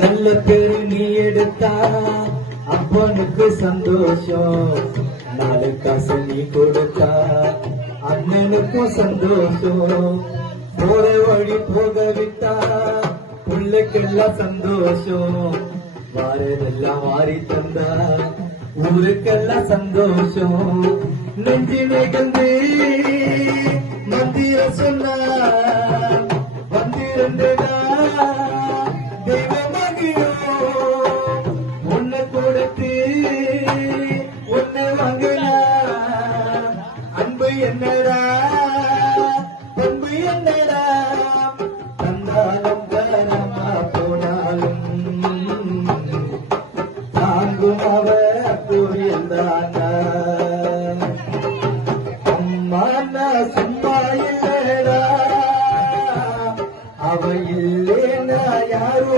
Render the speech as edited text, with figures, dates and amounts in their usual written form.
நல்ல பேரு நீ எடுத்தா அப்பனுக்கு சந்தோஷம், 4 காசு நீ கொடுத்தா அண்ணனுக்கும் சந்தோஷம். போற வழி போக விட்டா பிள்ளைக்கெல்லாம் சந்தோஷம், வாரதெல்லாம் மாறி தந்தா ஊருக்கெல்லாம் சந்தோஷம். நெஞ்சி நெகந்து மந்திர சொன்னா வந்திருந்தா தெய்வமாகியோ உன்னை கொடுத்து உன்னை வாங்கினா அன்பு என்னடா பண்பு என்னடா தந்தாலும் தரமா போனாலும் தாங்கும் அவ கூறியந்தானா அம்மா நான் சும்மா இல்லடா அவ இல்லேனா யாரும்